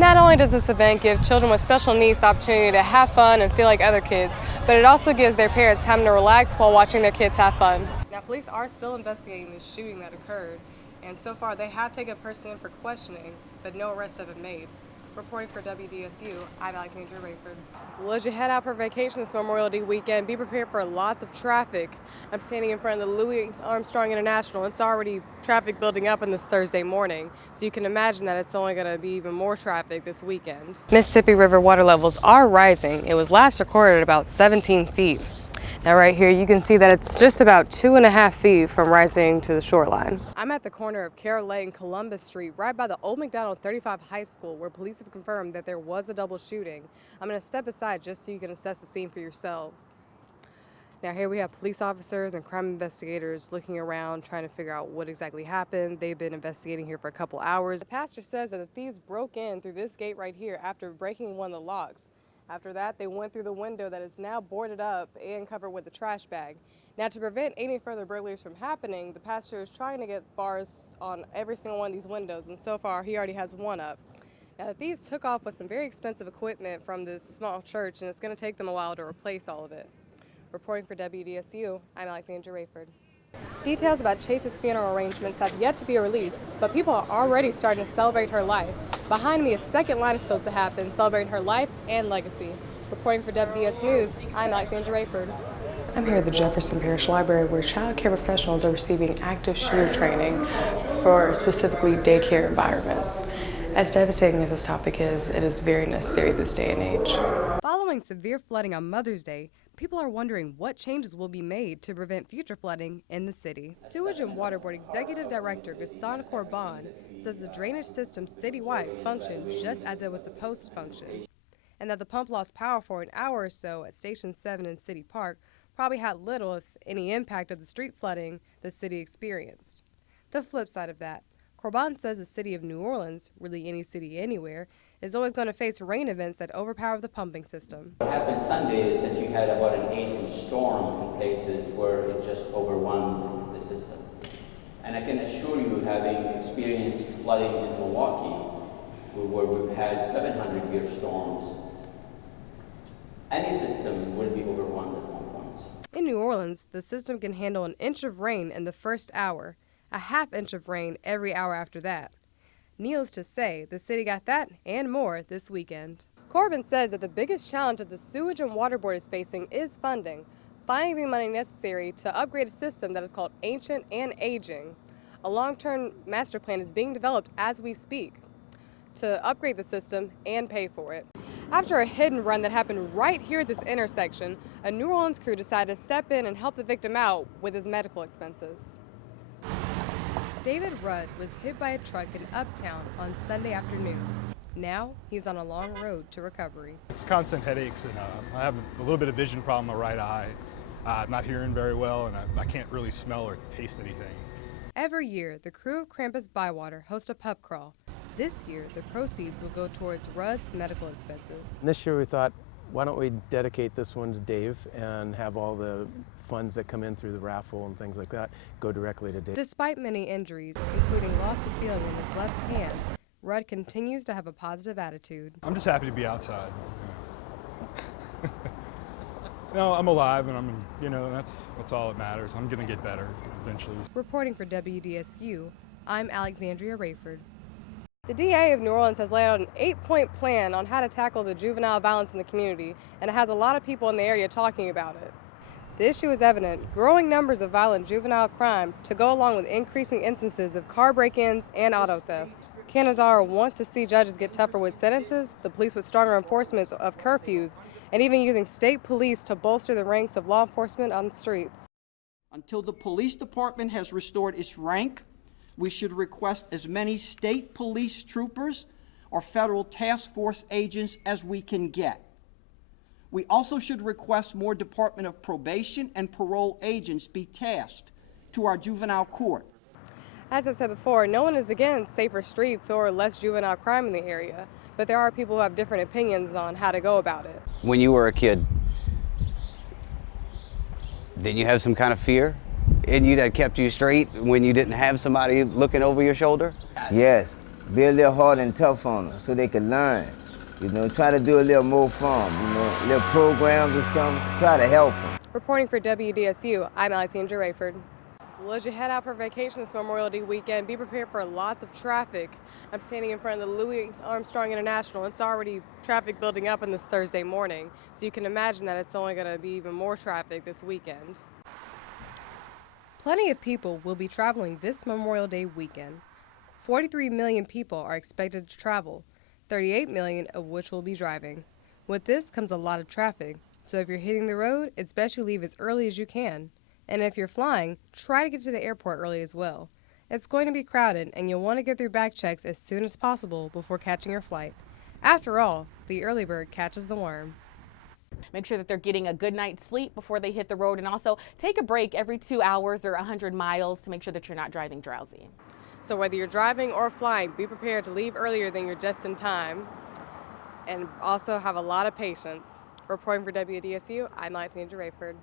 Not only does this event give children with special needs the opportunity to have fun and feel like other kids, but it also gives their parents time to relax while watching their kids have fun. Now, police are still investigating this shooting that occurred, and so far they have taken a person in for questioning, but no arrests have been made. Reporting for WDSU, I'm Alexandria Rayford. Well, as you head out for vacation this Memorial Day weekend, be prepared for lots of traffic. I'm standing in front of the Louis Armstrong International. It's already traffic building up in this Thursday morning, so you can imagine that it's only going to be even more traffic this weekend. Mississippi River water levels are rising. It was last recorded at about 17 feet. Now right here you can see that it's just about 2.5 feet from rising to the shoreline. I'm at the corner of Carroll Lake and Columbus Street, right by the Old McDonald 35 High School, where police have confirmed that there was a double shooting. I'm going to step aside just so you can assess the scene for yourselves. Now here we have police officers and crime investigators looking around trying to figure out what exactly happened. They've been investigating here for a couple hours. The pastor says that the thieves broke in through this gate right here after breaking one of the locks. After that, they went through the window that is now boarded up and covered with a trash bag. Now, to prevent any further burglaries from happening, the pastor is trying to get bars on every single one of these windows, and so far, he already has one up. Now, the thieves took off with some very expensive equipment from this small church, and it's going to take them a while to replace all of it. Reporting for WDSU, I'm Alexandria Rayford. Details about Chase's funeral arrangements have yet to be released, but people are already starting to celebrate her life. Behind me, a second line is supposed to happen, celebrating her life and legacy. Reporting for WDS News, I'm Alexandria Rayford. I'm here at the Jefferson Parish Library, where child care professionals are receiving active shooter training for specifically daycare environments. As devastating as this topic is, it is very necessary this day and age. Following severe flooding on Mother's Day, people are wondering what changes will be made to prevent future flooding in the city. Sewage and Water Board Executive Director Gaston Corbin says the drainage system citywide functioned just as it was supposed to function, and that the pump lost power for an hour or so at Station 7 in City Park probably had little, if any, impact of the street flooding the city experienced. The flip side of that, Corbin says the city of New Orleans, really any city anywhere, is always going to face rain events that overpower the pumping system. What happened Sunday is that you had about an 8-inch storm in places where it just overwhelmed the system. And I can assure you, having experienced flooding in Milwaukee, where we've had 700-year storms, any system will be overwhelmed at one point. In New Orleans, the system can handle an inch of rain in the first hour, a half inch of rain every hour after that. Needless to say, the city got that and more this weekend. Corbin says that the biggest challenge that the Sewage and Water Board is facing is funding, finding the money necessary to upgrade a system that is called ancient and aging. A long-term master plan is being developed as we speak to upgrade the system and pay for it. After a hit and run that happened right here at this intersection, a New Orleans crew decided to step in and help the victim out with his medical expenses. David Rudd was hit by a truck in Uptown on Sunday afternoon. Now he's on a long road to recovery. It's constant headaches, and I have a little bit of vision problem in my right eye. I'm not hearing very well, and I can't really smell or taste anything. Every year, the crew of Krampus Bywater hosts a pub crawl. This year, the proceeds will go towards Rudd's medical expenses. This year we thought, why don't we dedicate this one to Dave and have all the funds that come in through the raffle and things like that go directly to Dave. Despite many injuries, including loss of feeling in his left hand, Rudd continues to have a positive attitude. I'm just happy to be outside. No, I'm alive, and that's all that matters. I'm gonna get better eventually. Reporting for WDSU, I'm Alexandria Rayford. The DA of New Orleans has laid out an 8-point plan on how to tackle the juvenile violence in the community, and it has a lot of people in the area talking about it. The issue is evident: growing numbers of violent juvenile crime to go along with increasing instances of car break-ins and auto thefts. Canizaro wants to see judges get tougher with sentences, the police with stronger enforcement of curfews, and even using state police to bolster the ranks of law enforcement on the streets. Until the police department has restored its rank, we should request as many state police troopers or federal task force agents as we can get. We also should request more Department of Probation and parole agents be tasked to our juvenile court. As I said before, no one is against safer streets or less juvenile crime in the area, but there are people who have different opinions on how to go about it. When you were a kid, didn't you have some kind of fear in you that kept you straight when you didn't have somebody looking over your shoulder? Yes, be a little hard and tough on them so they can learn. Try to do a little more fun, little programs or something, try to help them. Reporting for WDSU, I'm Alexandria Rayford. Well, as you head out for vacation this Memorial Day weekend, be prepared for lots of traffic. I'm standing in front of the Louis Armstrong International. It's already traffic building up on this Thursday morning, so you can imagine that it's only going to be even more traffic this weekend. Plenty of people will be traveling this Memorial Day weekend. 43 million people are expected to travel, 38 million of which will be driving. With this comes a lot of traffic, so if you're hitting the road, it's best you leave as early as you can. And if you're flying, try to get to the airport early as well. It's going to be crowded, and you'll want to get through bag checks as soon as possible before catching your flight. After all, the early bird catches the worm. Make sure that they're getting a good night's sleep before they hit the road, and also take a break every 2 hours or 100 miles to make sure that you're not driving drowsy. So whether you're driving or flying, be prepared to leave earlier than your just-in time, and also have a lot of patience. Reporting for WDSU, I'm Alexandria Rayford.